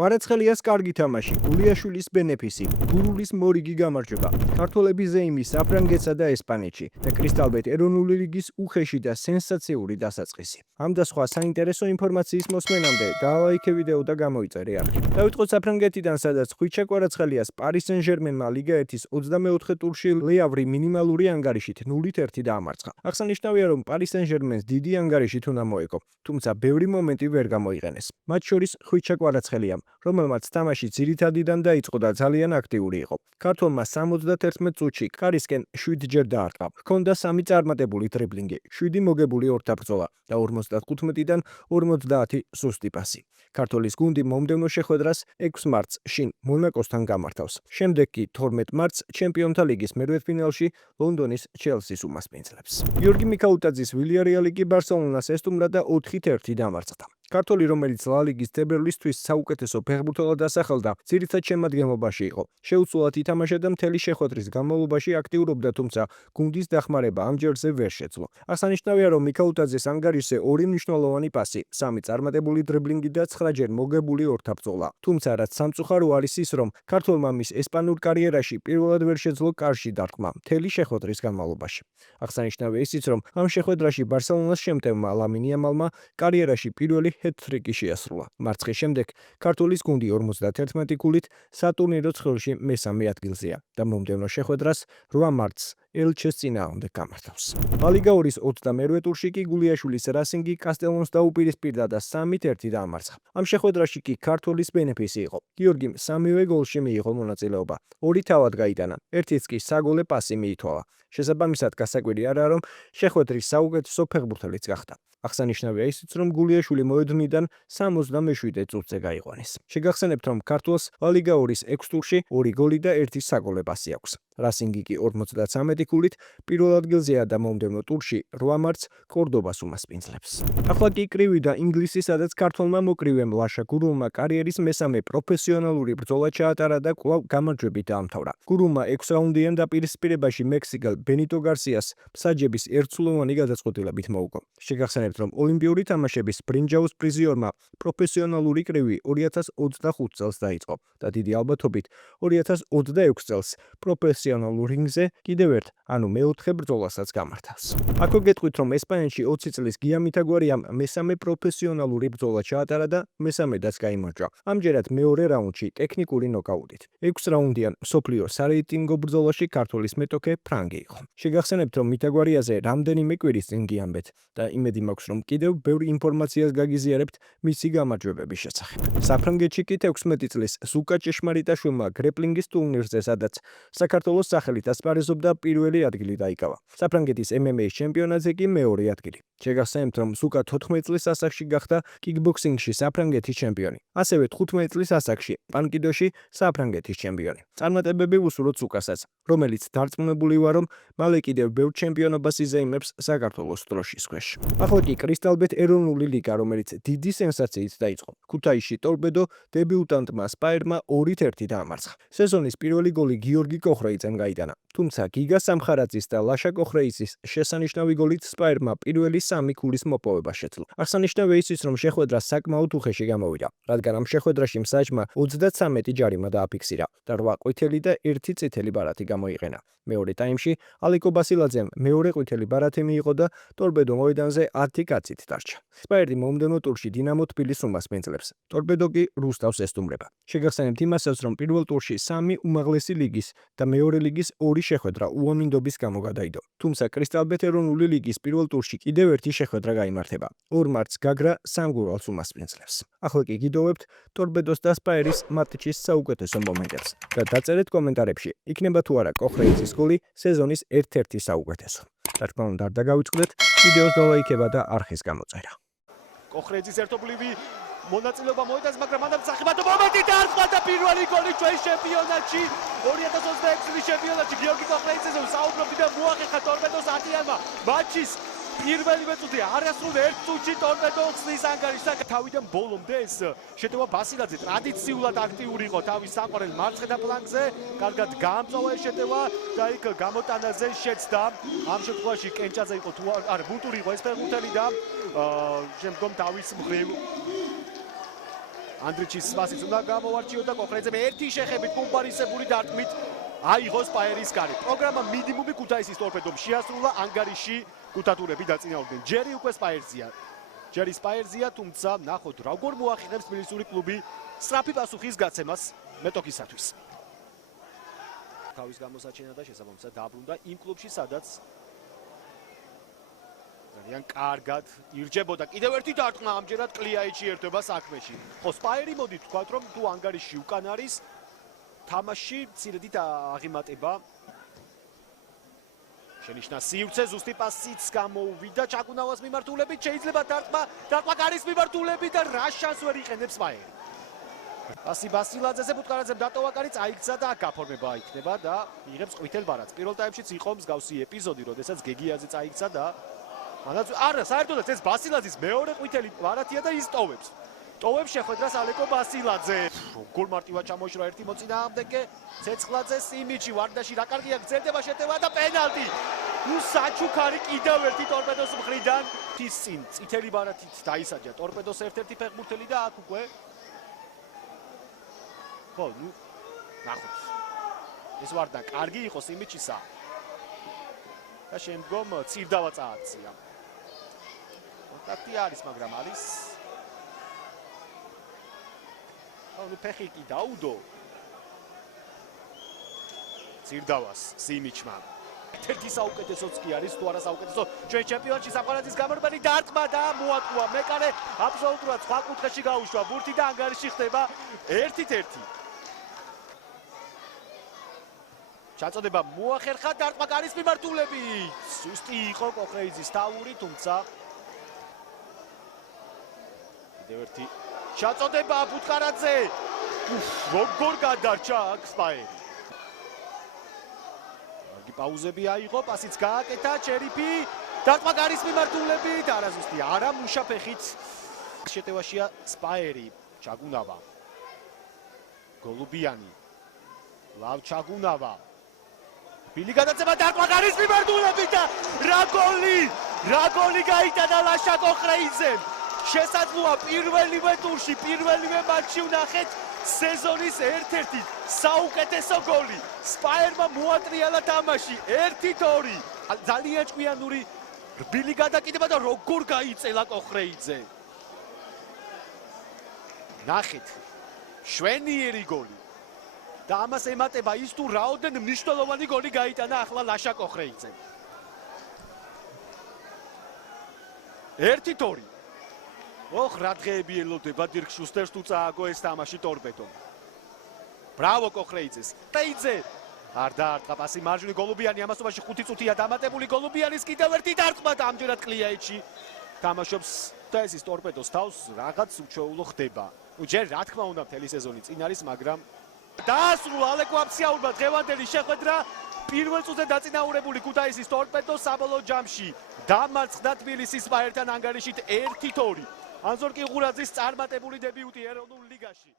კვარაცხელიას კარგი თამაში, გულიაშვილის ბენეფისი, გურულის მორიგი გამარჯვება, ქართველების ზეიმი საფრანგეთსა და ესპანეთში და კრისტალბეტ ეროვნული ლიგის უხეში და სენსაციური დასაწყისი. ამ და სხვა საინტერესო ინფორმაციის მოსმენამდე დაალაიქე ვიდეო და გამოიწერე არხი. დავიწყოთ საფრანგეთიდან, სადაც ხვიჩა კვარაცხელიას პარი სენ-ჟერმენმა ლიგა 1-ის 24 ტურში ლეავრი მინიმალური ანგარიშით 0-1 დაამარცხა. აღსანიშნავია, რომ პარი სენ-ჟერმენს დიდი ანგარიშით უნდა მოეკო, თუმცა ბევრი მომენტი ვერ გამოიყენეს. მათ შორის ხვიჩა კვარაცხელიამ, რომელმაც თამაში ძირითადიდან დაიწყო და ძალიან აქტიური იყო. ქართველმა 71 წუთში კარისკენ 7 ჯერ დაარტყა. ჰქონდა 3 წარმატებული დრიბლინგი, 7 მოგებული ორთაბრძოლა და 55-დან 50 სუსტი პასი. ქართველის გუნდი მომდევნო შეხვედრას 6 მარტს შინ მონაკოსთან გამართავს. შემდეგ კი 12 მარტს ჩემპიონთა ლიგის მერვედფინალში ლონდონის ჩელსის უმასპინძლებს. გიორგი მიქაუტაძის ვილიარეალი კი ბარსელონას ესტუმრა და 4-1 დამარცხდა. ქართველი, რომელიც ლა ლიგის თებერვლისთვის საუკეთესო ფეხბურთელად ასახელდა, ძირითად შემადგენლობაში იყო. შეუცვლელად ითამაშა და მთელი შეხვედრის განმავლობაში აქტიურობდა, თუმცა გუნდის დახმარება ამ ჯერზე ვერ შეძლო. აღსანიშნავია, რომ მიქაუტაძეს ანგარიშზე 2 მნიშვნელოვანი პასი, 3 წარმატებული დრიბლინგი და 9 ჯერ მოგებული ორთაბრძოლა. თუმცა რაც სამწუხარო არის ის, რომ ქართველმა მის ესპანურ კარიერაში პირველად ვერ შეძლო კარში დარტყმა მთელი შეხვედრის განმავლობაში. აღსანიშნავია ისიც, რომ ამ შეხვედრაში ბარსელონას შემტევმა ლამინ იამალმა კარიერაში პირველი ჰეტ-ტრიკი შეასრულა. მარცხის შემდეგ ქართულის გუნდი 51 ქულით სატურნირო ცხრილში მესამე ადგილზეა და მომდევნო შეხვედრას 8 მარტს ელჩეს წინააღმდეგ გამართავს. ლა ლიგა 2-ის 22 ტურში კი გულიაშვილის რასინგი კასტელონს დაუპირისპირდა და 3-1 დაამარცხა. ამ შეხვედრაში კი ქართველის ბენეფისი იყო. გიორგიმ 3-ვე გოლში მიიღო მონაწილეობა. 2 თავად გაიტანა, ერთიც კი საგოლე პასი მიითვალა. შესაბამისად, გასაკვირი არაა, რომ შეხვედრის საუკეთესო ფეხბურთელიც გახდა. აღსანიშნავია ისიც, რომ გულიაშვილი მოედნიდან 67 წუთზე გაიყვანეს. შეგახსენებთ, რომ ქართველს ლა ლიგა 2-ის 6 ტურში 2 გოლი და 1 საგოლე პასი აქვს. რასინგი კი 53 ქულით პირველ ადგილზეა და მომდევნო ტურში 8 მარტს კორდობას უმასპინძლებს. ახლა კი კრივიდა ინგლისი, სადაც ქართველმა მოკრივემ ლაშა გურულმა კარიერის მესამე პროფესიონალური ბრძოლა ჩაატარა და კვლავ გამარჯვებით დაამთავრა. გურულმა 6 რაუნდიან დაპირისპირებაში მექსიკელ ბენიტო გარსიას მსაჯების ერთსულოვანი გადაწყვეტილებით მოუგო. შეგახსენებთ, რომ ოლიმპიური თამაშების ბრინჯაოს პრიზიორმა პროფესიონალური კრივი 2025 წელს დაიწყო და დიდი ალბათობით 2026 წელს პროფესიონალურ რინგზე კიდევ ერთ, ანუ მეოთხე ბრძოლასაც გამართავს. აქ გეტყვით, რომ ესპანეთში 20 წლის გია მითაგვარიამ მესამე პროფესიონალური ბრძოლა ჩაატარა და მესამედაც გაიმარჯვა. ამჯერად მეორე რაუნდში ტექნიკური ნოკაუტით. 6 რაუნდიან მსოფლიო სარეიტინგო ბრძოლაში ქართველის მეტოქე ფრანგი იყო. შეგახსენებთ, რომ მითაგვარიაზე რამდენიმე კვირის წინ გიამბეთ და იმედი მაქვს, რომ კიდევ ბევრი ინფორმაციას გაგიზიარებთ მისი გამარჯვებების შესახებ. საფრანგეთში კი 16 წლის ზუკა ჭეშმარიტაშვილმა გრეპლინგის ტურნირზე, სადაც საქართველოს სახელით ასპარეზობდა, პირველი ადგილი დაიკავა. საფრანგეთის MMA-ის ჩემპიონატზე კი მეორე ადგილი. შეგახსენებთ, რომ ზუკა 14 წლის ასაკში გახდა კიკბოქსინგში საფრანგეთის ჩემპიონი. ასევე 15 წლის ასაკში პანკიდოში საფრანგეთის ჩემპიონი. წარმატებები უსურვოთ ზუკასაც, რომელიც დარწმუნებული ვარ, რომ მალე კიდევ ბევრ ჩემპიონობას იზეიმებს საქართველოს დროშის ქვეშ. ახლა კი კრისტალბეტ ეროვნული ლიგა, რომელიც დიდი სენსაციით დაიწყო. ქუთაისში ტორპედო დებიუტანტმა სპაერმა 2-1 დაამარცხა. სეზონის პირველი გოლი გიორგი კოხრეიძემ გაიტანა. თუმცა გიგა სამხარაძის და ლაშა კოხრეიძის შესანიშნავი გოლით სპაერმა პირველი 3 ქულის მოპოვება შეძლო. აღსანიშნავია ისიც, რომ შეხვედრა საკმაოდ უხეში გამოვიდა, რადგან ამ შეხვედრაში მსაჯმა 33 ჯარიმა დააფიქსირა და 8 ყვითელი და 1 წითელი ბარათი გამოიყენა. მეორე ტაიმში ალიკო ბასილაძემ მეორე ყვითელი ბარათი მიიღო და ტორპედო მოედანზე 10 კაცით დარჩა. სპაერი მომდევნო ტურში დინამო თბილისს უმასპინძლებს. ტორპედო კი რუსთავს ესტუმრება. შეგახსენებთ იმასაც, რომ პირველ ტურში 3 უმაღლესი ლიგის და მეორე ლიგის 2 შეხვედრა უამინდობის გამო გადაიდო. თუმცა კრისტალბეტ ეროვნული ლიგის პირველ ტურში კიდევ ერთი შეხვედრა გაიმართება. 2 მარტს გაგრა სამგურალს უმასპინძლებს. ახლა კი გიდოვებთ ტორპედოს და სპაერის მატჩის საუკეთესო მომენტებს და დაწერეთ კომენტარებში, იქნება თუ არა კოხრეიძის გოლი სეზონის ერთ-ერთი საუკეთესო. და თქმა უნდა, არ დაგავიწყდეთ ვიდეოს დალაიქება და არხის გამოწერა. კოხრეიძის ერთობლივი მონაწილეობა მოიტანს, მაგრამ მანდ სახიფათო მომენტი დაარსდა და პირველი გოლი ჩვენ ჩემპიონატში 2026 წლის ჩემპიონატში გიორგი კოხრეიძეზე საუბრობდი და მოახერხა ტორპედოს ატიანმა მატჩის პირველივე წუთი არასრულ 1 წუთში ტორპედო ხსნის ანგარიშს და თავიდან ბოლომდე ეს შეტევა ბასილაძე ტრადიციულად აქტიური იყო თავის საყვარელ მარცხენა ფლანგზე, კარგად გაამწვავა ეს შეტევა და იქ გამოტანაზე შეცდა. ამ შემთხვევაში კენჭაძე იყო თუ არა ბუტური იყო ეს ფეხბურთელი და შემდგომ თავის მხრივ ანდრიჩის სპასიც უნდა გამოვარჩიო და კოხრეიძემ ერთი შეხებით მომპარისებული დარტყმით აიღო სპაერის კარი. პროგრამა მინიმუმი ქუთაისის ტორპედომ შეასრულა, ანგარიში ქუთათურები დაწინაურდნენ. ჯერი უკვე სპაერზია. ჯერი სპაერზია, თუმცა ნახოთ როგორ მოახერხებს თბილისური კლუბი სწრაფი პასუხის გაცემას მეტოქისათვის. თავის გამოსაჩენა და შესაბამისად დაბრუნდა იმ კლუბში, სადაც ძალიან კარგად ირჯებოდა. კიდევ ერთი დარტყმა ამჯერად კლიაიჩი ერთობა საქმეში. ხო, სპაერი მოდით თქვათ, რომ თუ ანგარიში უკან არის, თამაში მცირედით აღიმატება. შენიშნა სივრცე, ზუსტი პასიც გამოუვიდა ჩაგუნავას მიმართულებით, შეიძლება დარტყმა კარის მიმართულებით და რა შანსს ვერ იყენებს სპაერი. პასი ბასილაძეზე, ბუტკარაძემ დატოვა კარი, წაიქცა და გაფორმება იქნება და იღებს ყვითელ ბარათს. პირველ ტაიმშიც იყო მსგავსი ეპიზოდი, როდესაც გეგიაძე წაიქცა და არა, საერთოდაც ეს ბასილაძის მეორე ყვითელი ბარათია და ის ტოვებს. ტოვებს შეხვედრას ალეკო ბასილაძე. გოლ მარტივად ჩამოშორა ერთი მოწინააღმდეგე, ცეცხლაძეს იმიჯი ვარდაში რა კარგია გრძელდება შეტევა და პენალტი. საჩუქარი კიდევ ერთი ტორპედოს მხრიდან ის წინ წითელი ბარათით დაისაჯა ტორპედოს ერთ-ერთი ფეხბურთელი და აქ უკვე ხო, ნახოთ. ეს ვარდა კარგი იყოს იმიჯისა. და შემდგომ წირდავა წააქცია. კონტაქტი არის, მაგრამ არის ფეხი კი დაუდო წირდავას სიმიჩმა. ერთ-ერთი საუკეთესოც კი არის, თუ არა საუკეთესო ჩვენ ჩემპიონატში საფრანგეთის გამარჯვებული დარტყმა და მოატყუა მეკარე აბსოლუტურად სხვა კუთხეში გაუშვა ბურთი და ანგარიში ხდება 1-1. ჩაწოდება მოახერხა დარტყმა კარის მიმართულებით. ზუსტი იყო კოხრეიძის თავური, თუმცა კიდევ ერთი ჩაწოდება ბუტკარაძე. როგორ გადარჩა აქ სპაერი. კარგი პაუზები აიღო, პასიც გააკეთა ჩერიფი. დარტყმა კარის მიმართულებით, არაზუსტი, არა მუშა ფეხით. შეტევაშია სპაერი, ჩაგუნავა. გოლუბიანი. ლავ ჩაგუნავა. ბილი გადაცემა დარტყმა კარის მიმართულებით და რა გოლი გაიტანა ლაშა კოხრეიძემ. შესაძლოა პირველივე ტურში, პირველივე მატჩში ვნახეთ სეზონის ერთ-ერთი საუკეთესო გოლი. სპაერმა მოატრიალა თამაში 1-2. ძალიან ჭკვიანური რბილი გადაკიდება და როგორ გაიწელა კოხრეიძე. ნახეთ, შვენიერი გოლი. და ამას ემატება ის თუ რაოდენ მნიშვნელოვანი გოლი გაიტანა ახლა ლაშა კოხრეიძემ. 1-2. ოხ, რა დღეები ელოდება დირკ შუსტერს თუ წააგო ეს თამაში ტორპედომ. ბრავო კოხრეიძეს. ტეიძე არ დაარტყა პასი მარჯვნივ გოლუბიანი ამასობაში 5 წუთია დამატებული გოლუბიანის კიდევ ერთი დარტყმა და ამჯერად კლიაიჩი თამაშობს და ეს ის ტორპედოს თავს რაღაც უჩვეულო ხდება. ჯერ რა თქმა უნდა მთელი სეზონი წინ არის, მაგრამ დაასრულა ალეკო აფსიაურმა დღევანდელი შეხვედრა. პირველ წუთზე დაწინაურებული ქუთაისის ტორპედო საბოლოო ჯამში დამარცხდა თბილისის სპაერთან ანგარიშით 1-2. ანზორ კიღურაძის წარმატებული დებიუტი ეროვნულ ლიგაში.